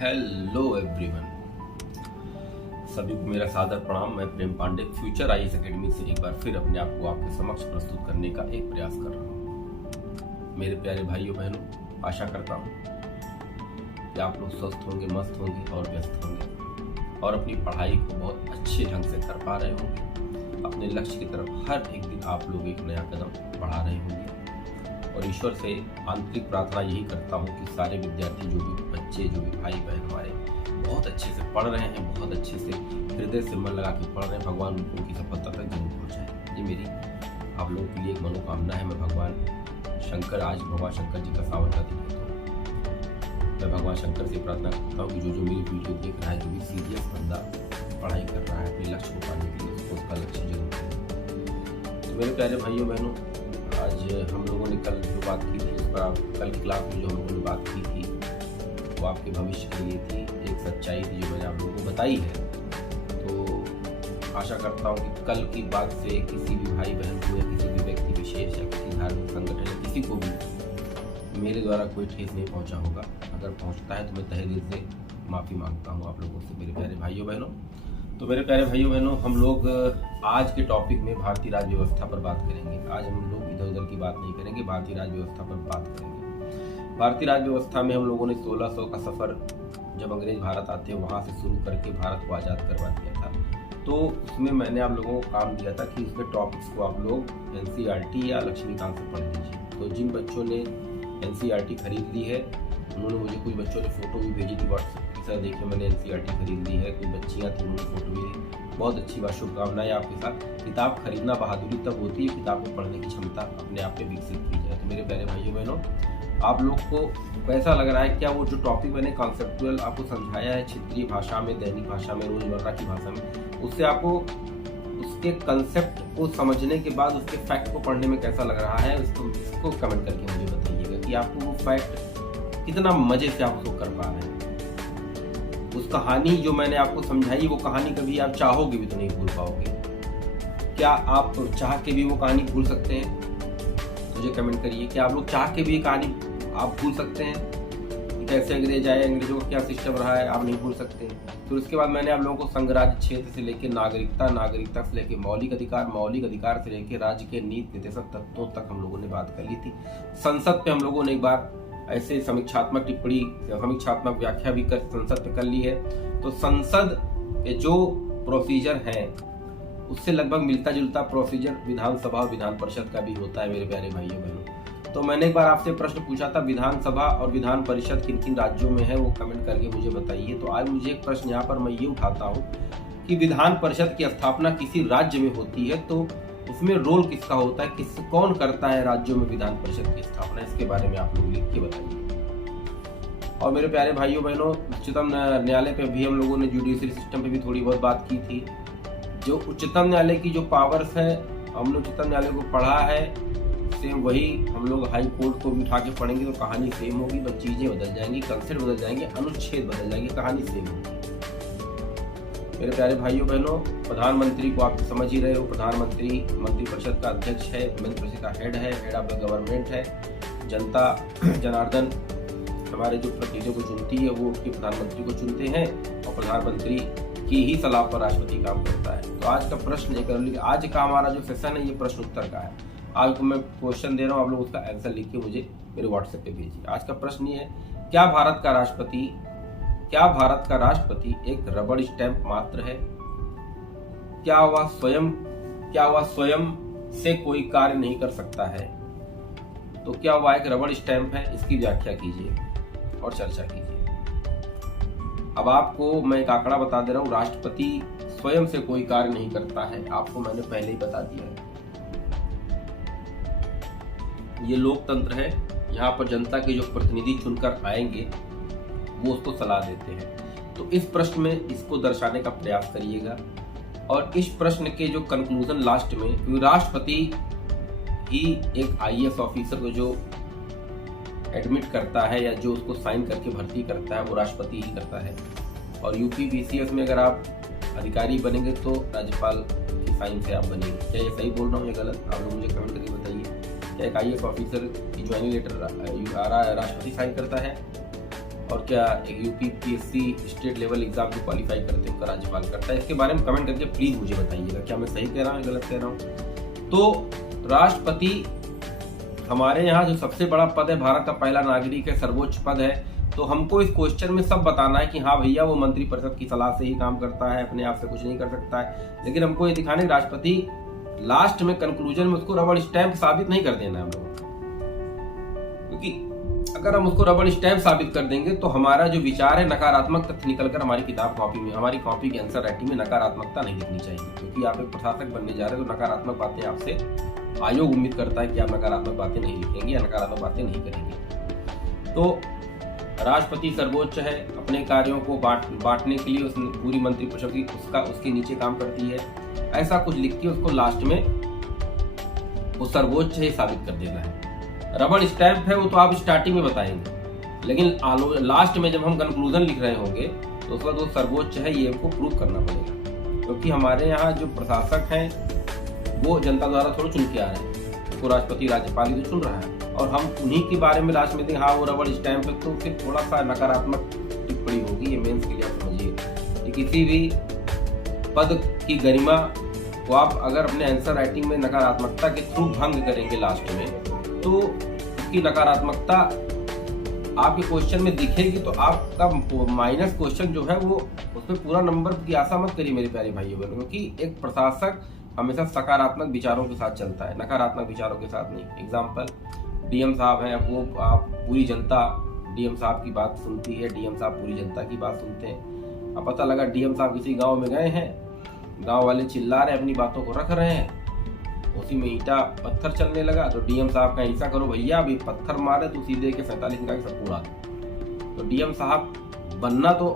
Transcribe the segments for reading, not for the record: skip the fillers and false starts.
Hello everyone, सभी को मेरा सादर प्रणाम। मैं प्रेम पांडे फ्यूचर आईएएस एकेडमी से एक बार फिर अपने आप को आपके समक्ष प्रस्तुत करने का एक प्रयास कर रहा हूँ। मेरे प्यारे भाइयों बहनों, आशा करता हूँ कि आप लोग स्वस्थ होंगे, मस्त होंगे और व्यस्त होंगे और अपनी पढ़ाई को बहुत अच्छे ढंग से कर पा रहे होंगे। अपने लक्ष्य की तरफ हर एक दिन आप लोग एक नया कदम बढ़ा रहे होंगे और ईश्वर से आंतरिक प्रार्थना यही करता हूँ कि सारे विद्यार्थी, जो भी बच्चे, जो भी भाई बहन हमारे बहुत अच्छे से पढ़ रहे हैं, बहुत अच्छे से हृदय से मन लगा के पढ़ रहे हैं, भगवान उनकी सफलता तक जरूर पहुँचाए। ये मेरी आप लोगों के लिए एक मनोकामना है। मैं भगवान शंकर, आज भगवान शंकर जी का सावन का दिन है, तो मैं भगवान शंकर से प्रार्थना करता हूँ कि जो मेरी वीडियो देख रहा है, जो भी सीरियस बंदा पढ़ाई कर रहा है अपने लक्ष्य को पाने के लिए, उसको उसका लक्ष्य जरूर है। तो मेरे प्यारे भाइयों बहनों, आज हम लोगों ने कल जो बात की थी, उस पर आप कल की क्लास में जो हम लोगों ने बात की थी वो आपके भविष्य के लिए थी, एक सच्चाई थी जो मैंने आप लोगों को बताई है। तो आशा करता हूँ कि कल की बात से किसी भी भाई बहन को या किसी भी व्यक्ति विशेष या किसी धार्मिक संगठन या किसी को भी मेरे द्वारा कोई ठेस नहीं पहुँचा होगा। अगर पहुँचता है तो मैं तहे दिल से माफ़ी मांगता हूँ आप लोगों से, मेरे प्यारे भाइयों बहनों। तो मेरे प्यारे भाइयों बहनों, हम लोग आज के टॉपिक में भारतीय राज्य व्यवस्था पर बात करेंगे। आज हम लोग इधर उधर की बात नहीं करेंगे, भारतीय राज्य व्यवस्था पर बात करेंगे। भारतीय राज्य व्यवस्था में हम लोगों ने 1600 का सफ़र जब अंग्रेज भारत आते वहाँ से शुरू करके भारत को आज़ाद करवा दिया था। तो उसमें मैंने आप लोगों को काम दिया था कि इसके टॉपिक्स को आप लोग NCERT या लक्ष्मीकांत से पढ़ लीजिए। तो जिन बच्चों ने NCERT खरीद ली है, उन्होंने मुझे, कुछ बच्चों ने फ़ोटो भी भेजी थी व्हाट्सएप की, सर देखिए मैंने NCERT खरीद ली है। कुछ बच्चियाँ थी, उन्होंने फ़ोटो भेजी। बहुत अच्छी बात, शुभकामनाएं आपके साथ। किताब खरीदना बहादुरी तब होती है, किताब को पढ़ने की क्षमता अपने आप में विकसित की जाए। तो मेरे प्यारे भाइयों बहनों, आप लोग को कैसा लग रहा है? क्या वो जो टॉपिक मैंने कॉन्सेप्चुअल आपको समझाया है क्षेत्रीय भाषा में, दैनिक भाषा में, रोजमर्रा की भाषा में, उससे आपको उसके कंसेप्ट को समझने के बाद उसके फैक्ट को पढ़ने में कैसा लग रहा है? इसको कमेंट करके मुझे बताइएगा कि आपको वो फैक्ट कितना मजे से आप उसको कर पा रहे हैं। उस कहानी जो मैंने आपको समझाई, वो कहानी कभी आप चाहोगे भी तो नहीं भूल पाओगे। क्या आप चाह के भी वो कहानी भूल सकते हैं? मुझे कमेंट करिए। क्या आप लोग चाह के भी ये कहानी आप भूल सकते हैं? कैसे अंग्रेज आए, अंग्रेजों का क्या सिस्टम रहा है, आप नहीं भूल सकते। फिर उसके बाद मैंने आप लोगों को संघराज्य क्षेत्र से लेकर नागरिकता, नागरिकता से लेकर मौलिक अधिकार, मौलिक अधिकार से लेकर राज्य के नीति निर्देशक तत्वों तक हम लोगों ने बात कर ली थी। संसद पे हम लोगों ने एक बार ऐसे समीक्षात्मक टिप्पणी, समीक्षात्मक व्याख्या भी संसद पे कर ली है। तो संसद के जो प्रोसीजर है उससे लगभग मिलता जुलता प्रोसीजर विधानसभा और विधान परिषद का भी होता है मेरे प्यारे भाइयों बहनों। तो मैंने एक बार आपसे प्रश्न पूछा था, विधानसभा और विधान परिषद किन किन राज्यों में है, वो कमेंट करके मुझे बताइए। तो आज मुझे एक प्रश्न यहाँ पर मैं ये उठाता हूँ कि विधान परिषद की स्थापना किसी राज्य में होती है तो उसमें रोल किसका होता है, कौन करता है राज्यों में विधान परिषद की स्थापना? इसके बारे में आप लोग लिख के बताइए। और मेरे प्यारे भाइयों बहनों, उच्चतम न्यायालय पे भी हम लोगों ने, जुडिशरी सिस्टम पे भी थोड़ी बहुत बात की थी। जो उच्चतम न्यायालय की जो पावर्स है, हमने उच्चतम न्यायालय को पढ़ा है, सेम वही हम लोग हाई कोर्ट को भी उठा के पढ़ेंगे तो कहानी सेम होगी, बस चीजें बदल जाएंगी, कंसेप्ट बदल जाएंगे, अनुच्छेद बदल जाएंगे, कहानी सेम होगी। मेरे प्यारे भाइयों बहनों, प्रधानमंत्री को आप समझ ही रहे हो। प्रधानमंत्री मंत्रिपरिषद का अध्यक्ष है, मंत्रिपरिषद का हेड है, हेड ऑफ द गवर्नमेंट है। जनता जनार्दन हमारे जो प्रतिनिधियों को चुनती है, वो उसके प्रधानमंत्री को चुनते हैं और प्रधानमंत्री की ही सलाह पर राष्ट्रपति काम करता है। तो आज का प्रश्न ये कर लीजिए, आज का हमारा जो सेशन है ये प्रश्न उत्तर का है। आज को मैं क्वेश्चन दे रहा हूँ, आप लोग उसका आंसर लिख के मुझे मेरे व्हाट्सएप पे भेजिए। आज का प्रश्न ये है, क्या भारत का राष्ट्रपति एक रबड़ स्टैंप मात्र है? क्या वह स्वयं से कोई कार्य नहीं कर सकता है? तो क्या वह एक रबड़ स्टैंप है? इसकी व्याख्या कीजिए और चर्चा कीजिए। अब आपको मैं एक आंकड़ा बता दे रहा हूँ, राष्ट्रपति स्वयं से कोई कार्य नहीं करता है, आपको मैंने पहले ही बता दिया है। ये लोकतंत्र है, यहाँ पर जनता के जो प्रतिनिधि चुनकर आएंगे वो उसको सलाह देते हैं। तो इस प्रश्न में इसको दर्शाने का प्रयास करिएगा और इस प्रश्न के जो कंक्लूजन लास्ट में, राष्ट्रपति ही एक IAS ऑफिसर को जो एडमिट करता है या जो उसको साइन करके भर्ती करता है, वो राष्ट्रपति ही करता है। और UPPCS में अगर आप अधिकारी बनेंगे तो राज्यपाल की साइन से आप बनेंगे। क्या ये सही बोल रहा हूँ या गलत? आप लोग मुझे कमेंट करके बताइए। क्या एक IAS ऑफिसर की ज्वाइनिंग लेटर राष्ट्रपति साइन करता है? और क्या एक यूपीपीएससी स्टेट लेवल एग्जाम जो क्वालिफाई करते हैं उनका राज्यपाल करता है? इसके बारे में कमेंट करके प्लीज मुझे बताइएगा, क्या मैं सही कह रहा हूँ गलत कह रहा हूँ। तो राष्ट्रपति हमारे यहाँ जो सबसे बड़ा पद है, भारत का पहला नागरिक है, सर्वोच्च पद है। तो हमको इस क्वेश्चन में सब बताना है कि हाँ भैया वो मंत्रिपरिषद की सलाह से ही काम करता है, अपने आप से कुछ नहीं कर सकता है। लेकिन हमको ये दिखाने राष्ट्रपति लास्ट में कंक्लूजन में उसको रबड़ स्टैंप साबित नहीं कर देना है हम लोगों को, क्योंकि अगर हम उसको रबड़ स्टैंप साबित कर देंगे तो हमारा जो विचार है नकारात्मक तथ्य निकलकर हमारी किताब कॉपी में, हमारी कॉपी के आंसर राइटिंग में नकारात्मकता नहीं दिखनी चाहिए। क्योंकि आप एक प्रशासक बनने जा रहे हैं तो नकारात्मक बातें आपसे आयोग उम्मीद करता है कि आप नकारात्मक बातें नहीं लिखेंगे या नकारात्मक बातें नहीं करेंगे। तो राष्ट्रपति सर्वोच्च है, अपने कार्यों को बांटने के लिए उसने पूरी मंत्रिपरिषद की उसके नीचे काम करती है, ऐसा कुछ लिख के उसको लास्ट में वो सर्वोच्च है साबित कर देना है। रबड़ स्टैंप है वो तो आप स्टार्टिंग में बताएंगे, लेकिन लास्ट में जब हम कंक्लूजन लिख रहे होंगे तो उसका वो सर्वोच्च है ये हमको प्रूव करना पड़ेगा। क्योंकि हमारे यहाँ जो प्रशासक हैं वो जनता द्वारा थोड़ा चुन के आ रहे हैं, तो राष्ट्रपति राज्यपाल ही तो चुन रहा है, और हम उन्हीं के बारे में लास्ट में देखें हाँ वो रबड़ स्टैंप है, तो फिर थोड़ा सा नकारात्मक टिप्पणी होगी। ये मेंस के लिए आप समझिए कि किसी भी पद की गरिमा को आप अगर अपने आंसर राइटिंग में नकारात्मकता के थ्रू भंग करेंगे लास्ट में, तो उसकी नकारात्मकता आपके क्वेश्चन में दिखेगी, तो आपका माइनस क्वेश्चन जो है वो उसमें पूरा नंबर की आशा मत करिए मेरे प्यारे भाइयों बहनों। क्योंकि एक प्रशासक हमेशा सकारात्मक विचारों के साथ चलता है, नकारात्मक विचारों के साथ नहीं। एग्जाम्पल डीएम साहब हैं, वो आप पूरी जनता डीएम साहब की बात सुनती है, डीएम साहब पूरी जनता की बात सुनते हैं। अब पता लगा डीएम साहब किसी गांव में गए हैं, गांव वाले चिल्ला रहे अपनी बातों को रख रहे हैं, उसी में ईंटा पत्थर चलने लगा, तो डीएम साहब का ऐसा करो भैया अभी पत्थर मारे तो सीधे के 47 का सब उड़ा दो। तो डीएम साहब बनना तो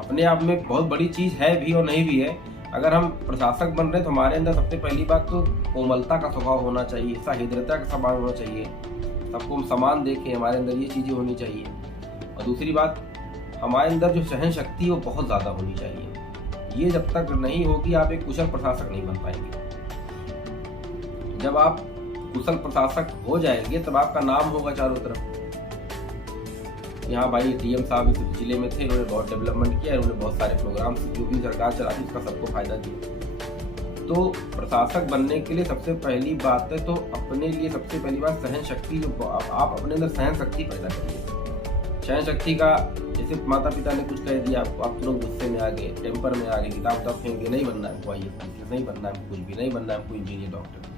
अपने आप में बहुत बड़ी चीज है भी और नहीं भी है। अगर हम प्रशासक बन रहे हैं तो हमारे अंदर सबसे पहली बात तो कोमलता का स्वभाव होना चाहिए, सहृदयता का स्वभाव होना चाहिए, सबको हम समान देखें, हमारे अंदर ये चीजें होनी चाहिए। और दूसरी बात हमारे अंदर जो सहन शक्ति है वो बहुत ज्यादा होनी चाहिए। ये जब तक नहीं होगी आप एक कुशल प्रशासक नहीं बन पाएंगे। जब आप कुशल प्रशासक हो जाएंगे तब आपका नाम होगा चारों तरफ। यहाँ भाई डीएम साहब इस जिले में थे, उन्होंने बहुत डेवलपमेंट किया, उन्होंने बहुत सारे प्रोग्राम जो भी सरकार चलाती उसका सबको फायदा दिया। तो प्रशासक बनने के लिए सबसे पहली बात है तो अपने लिए सबसे पहली बात सहन शक्ति, जो आप अपने अंदर सहन शक्ति पैदा करिए। सहन शक्ति का जैसे माता पिता ने कुछ कह दिया आप तुरंत गुस्से में आ गए, टेम्पर में आ गए, किताब फेंक दे, नहीं बनना है हमको IAS, नहीं बनना है कुछ भी, नहीं बनना है हमको इंजीनियर डॉक्टर।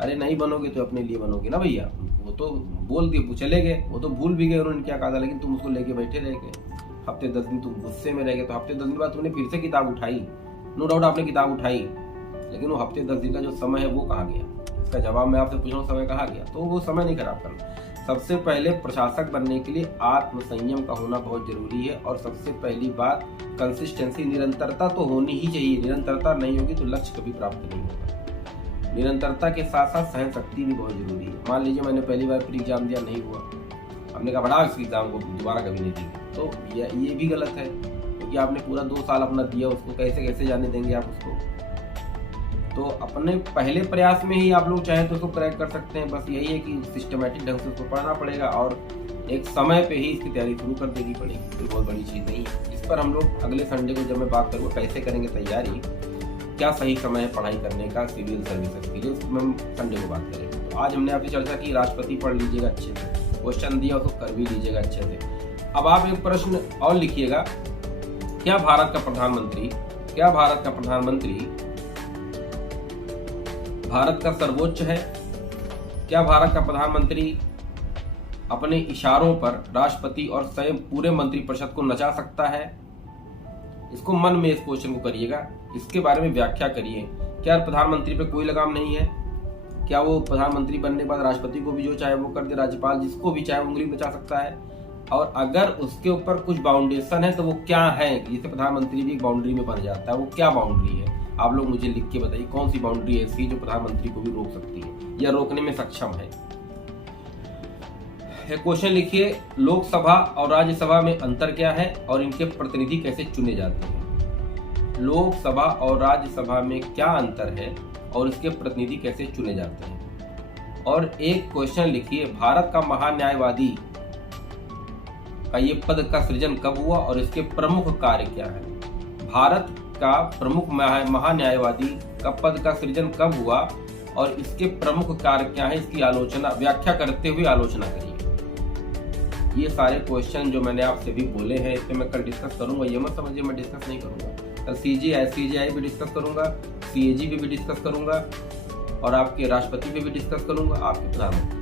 अरे नहीं बनोगे तो अपने लिए बनोगे ना भैया। वो तो बोल दिए, वो चले गए, वो तो भूल भी गए उन्होंने क्या कहा था, लेकिन तुम उसको लेके बैठे रह गए। हफ्ते 10 दिन तुम गुस्से में रह गए, तो हफ्ते 10 दिन बाद तुमने फिर से किताब उठाई, नो डाउट आपने किताब उठाई, लेकिन वो हफ्ते 10 दिन का जो समय है वो कहाँ गया? इसका जवाब मैं आपसे पूछ रहा हूँ, समय कहाँ गया? तो वो समय नहीं खराब करना। सबसे पहले प्रशासक बनने के लिए आत्मसंयम का होना बहुत जरूरी है। और सबसे पहली बात कंसिस्टेंसी, निरंतरता तो होनी ही चाहिए। निरंतरता नहीं होगी तो लक्ष्य कभी प्राप्त नहीं होगा। निरंतरता के साथ साथ सहन शक्ति भी बहुत जरूरी है। मान लीजिए मैंने पहली बार प्री एग्जाम दिया, नहीं हुआ, हमने कहा बढ़ा इस एग्जाम को, दोबारा कभी नहीं दी, तो ये भी गलत है, क्योंकि आपने पूरा 2 साल अपना दिया, उसको कैसे कैसे जाने देंगे आप उसको। तो अपने पहले प्रयास में ही आप लोग चाहे तो उसको क्रैक कर सकते हैं। बस यही है कि सिस्टमेटिक ढंग से उसको पढ़ना पड़ेगा और एक समय पे ही इसकी तैयारी शुरू कर देनी पड़ेगी। कोई बहुत बड़ी चीज़ नहीं है। इस पर हम लोग अगले संडे को जब मैं बात करूँगा कैसे करेंगे तैयारी, क्या सही समय है पढ़ाई करने का सिविल सर्विसेज के लिए, उसमें हम संडे को बात करेंगे। तो आज हमने आपसे चर्चा की, राष्ट्रपति पढ़ लीजिएगा अच्छे से, क्वेश्चन दिया उसको कर भी लीजिएगा अच्छे से। अब आप एक प्रश्न और लिखिएगा, क्या भारत का प्रधानमंत्री भारत का सर्वोच्च है? क्या भारत का प्रधानमंत्री अपने इशारों पर राष्ट्रपति और स्वयं पूरे मंत्रिपरिषद को नचा सकता है? इसको मन में इस क्वेश्चन को करिएगा, इसके बारे में व्याख्या करिए। क्या प्रधानमंत्री पे कोई लगाम नहीं है? क्या वो प्रधानमंत्री बनने के बाद राष्ट्रपति को भी जो चाहे वो कर दे, राज्यपाल जिसको भी चाहे उंगली नचा सकता है? और अगर उसके ऊपर कुछ बाउंडेशन है तो वो क्या है? जिसे प्रधानमंत्री भी एक बाउंड्री में बन जाता है, वो क्या बाउंड्री है? आप लोग मुझे लिख के बताइए कौन सी बाउंड्री है ऐसी जो प्रधानमंत्री को भी रोक सकती है या रोकने में सक्षम है। क्वेश्चन लिखिए, लोकसभा और राज्यसभा में अंतर क्या है और इनके प्रतिनिधि कैसे चुने जाते हैं? लोकसभा और राज्यसभा में क्या अंतर है और इसके प्रतिनिधि कैसे चुने जाते हैं? और एक क्वेश्चन लिखिए, भारत का महान्यायवादी का ये पद का सृजन कब हुआ और इसके प्रमुख कार्य क्या है। भारत का प्रमुख महान्यायवादी का पद का सृजन कब हुआ और इसके प्रमुख कार्य क्या है, इसकी आलोचना व्याख्या करते हुए आलोचना करिए। ये सारे क्वेश्चन जो मैंने आपसे भी बोले हैं इस पे मैं कल डिस्कस करूंगा। ये मत समझिए मैं डिस्कस नहीं करूंगा। कल सीजीआई भी डिस्कस करूंगा, सीएजी पे भी डिस्कस करूंगा और आपके राष्ट्रपति पे भी डिस्कस करूंगा, आपके प्रधानमंत्री।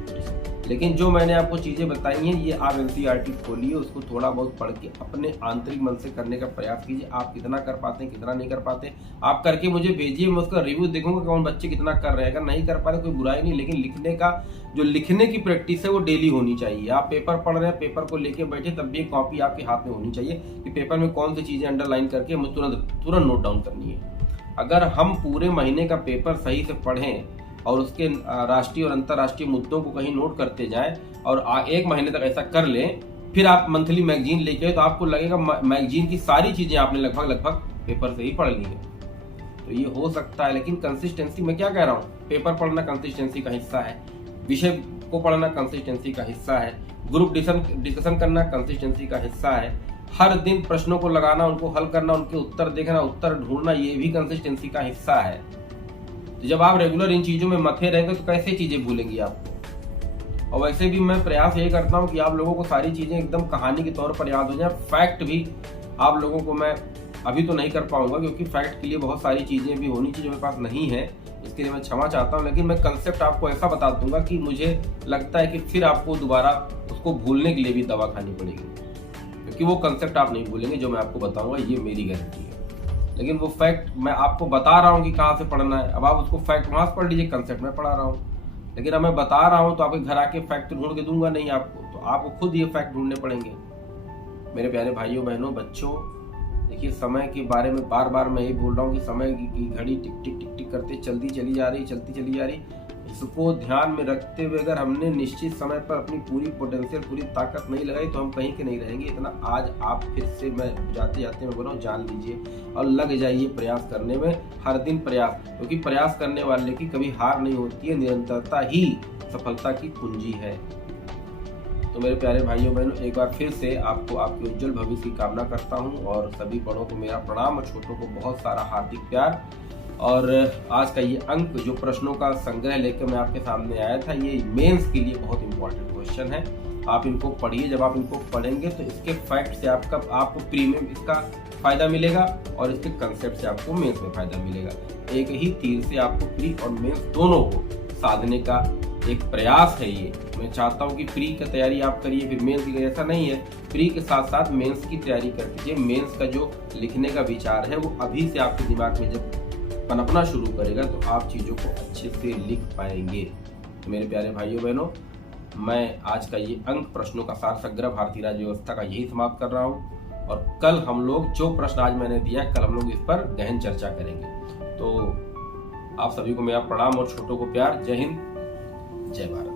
लेकिन जो मैंने आपको चीजें बताई हैं ये आप एनसीईआरटी खोलिए, उसको थोड़ा बहुत पढ़ के अपने आंतरिक मन से करने का प्रयास कीजिए। आप कितना कर पाते हैं, कितना नहीं कर पाते, आप करके मुझे भेजिए, मैं उसका रिव्यू देखूंगा कौन बच्चे कितना कर रहे हैं। अगर नहीं कर पा रहे कोई बुराई नहीं, लेकिन लिखने की प्रैक्टिस है वो डेली होनी चाहिए। आप पेपर पढ़ रहे हैं, पेपर को लेके बैठे तब भी कॉपी आपके हाथ में होनी चाहिए कि पेपर में कौन सी चीजें अंडरलाइन करके मुझे तुरंत नोट डाउन करनी है। अगर हम पूरे महीने का पेपर सही से पढ़ें और उसके राष्ट्रीय और अंतर्राष्ट्रीय मुद्दों को कहीं नोट करते जाएं और एक महीने तक ऐसा कर लें, फिर आप मंथली मैगजीन लेके आए तो आपको लगेगा मैगजीन की सारी चीजें आपने लगभग पेपर से ही पढ़ ली है। तो ये हो सकता है, लेकिन कंसिस्टेंसी मैं क्या कह रहा हूँ, पेपर पढ़ना कंसिस्टेंसी का हिस्सा है, विषय को पढ़ना कंसिस्टेंसी का हिस्सा है, ग्रुप डिस्कशन करना कंसिस्टेंसी का हिस्सा है, हर दिन प्रश्नों को लगाना, उनको हल करना, उनके उत्तर देखना, उत्तर ढूंढना, ये भी कंसिस्टेंसी का हिस्सा है। तो जब आप रेगुलर इन चीजों में मथे रहेंगे तो कैसे चीजें भूलेंगी आपको। और वैसे भी मैं प्रयास ये करता हूँ कि आप लोगों को सारी चीजें एकदम कहानी के तौर पर याद हो जाए। फैक्ट भी आप लोगों को मैं अभी तो नहीं कर पाऊंगा क्योंकि फैक्ट के लिए बहुत सारी चीजें भी होनी चाहिए, मेरे पास नहीं है, इसके लिए मैं क्षमा चाहता हूँ। लेकिन मैं कंसेप्ट आपको ऐसा बता दूंगा कि मुझे लगता है कि फिर आपको दोबारा उसको भूलने के लिए भी दवा खानी पड़ेगी, क्योंकि वो कंसेप्ट आप नहीं भूलेंगे जो मैं आपको बताऊंगा, ये मेरी गारंटी है। लेकिन वो फैक्ट मैं आपको बता रहा हूँ कि कहाँ से पढ़ना है, अब आप उसको फैक्ट वहां से पढ़ लीजिए, कंसेप्ट में पढ़ा रहा हूँ। लेकिन अब मैं बता रहा हूँ तो आपके घर आके फैक्ट ढूंढ के दूंगा नहीं आपको, तो आपको खुद ये फैक्ट ढूंढने पड़ेंगे। मेरे प्यारे भाइयों बहनों बच्चों, देखिए समय के बारे में बार बार मैं ये बोल रहा हूँ कि समय की घड़ी टिक टिक टिक टिक करते चलती चली जा रही। इसको ध्यान में रखते हुए अगर हमने निश्चित समय पर अपनी पूरी पोटेंशियल, पूरी ताकत नहीं लगाई तो हम कहीं के नहीं रहेंगे। इतना आज आप फिर से मैं जाते मैं बोल रहा हूँ, जान लीजिए और लग जाइए प्रयास करने में, हर दिन प्रयास, क्योंकि प्रयास करने वाले की कभी हार नहीं होती है, निरंतरता ही सफलता की कुंजी है। तो मेरे प्यारे भाइयों बहनों, एक बार फिर से आपको आपके उज्जवल भविष्य की कामना करता हूँ और सभी बड़ों को मेरा प्रणाम और छोटों को बहुत सारा हार्दिक प्यार। और आज का ये अंक जो प्रश्नों का संग्रह लेकर मैं आपके सामने आया था, ये मेंस के लिए बहुत इंपॉर्टेंट क्वेश्चन है। आप इनको पढ़िए, जब आप इनको पढ़ेंगे तो इसके फैक्ट से आपको प्री में इसका फायदा मिलेगा और इसके कंसेप्ट से आपको मेंस में फायदा मिलेगा। एक ही तीर से आपको प्री और मेंस दोनों को साधने का एक प्रयास है ये। मैं चाहता हूँ कि प्री की तैयारी आप करिए फिर मेंस की, ऐसा नहीं है, प्री के साथ साथ मेंस की तैयारी कर दीजिए। मेंस का जो लिखने का विचार है वो अभी से आपके दिमाग में जब पनपना शुरू करेगा तो आप चीजों को अच्छे से लिख पाएंगे। तो मेरे प्यारे भाइयों बहनों, मैं आज का ये अंक प्रश्नों का सार संग्रह भारतीय राज्य व्यवस्था का यही समाप्त कर रहा हूँ और कल हम लोग जो प्रश्न आज मैंने दिया, कल हम लोग इस पर गहन चर्चा करेंगे। तो आप सभी को मेरा प्रणाम और छोटों को प्यार। जय हिंद, जय भारत।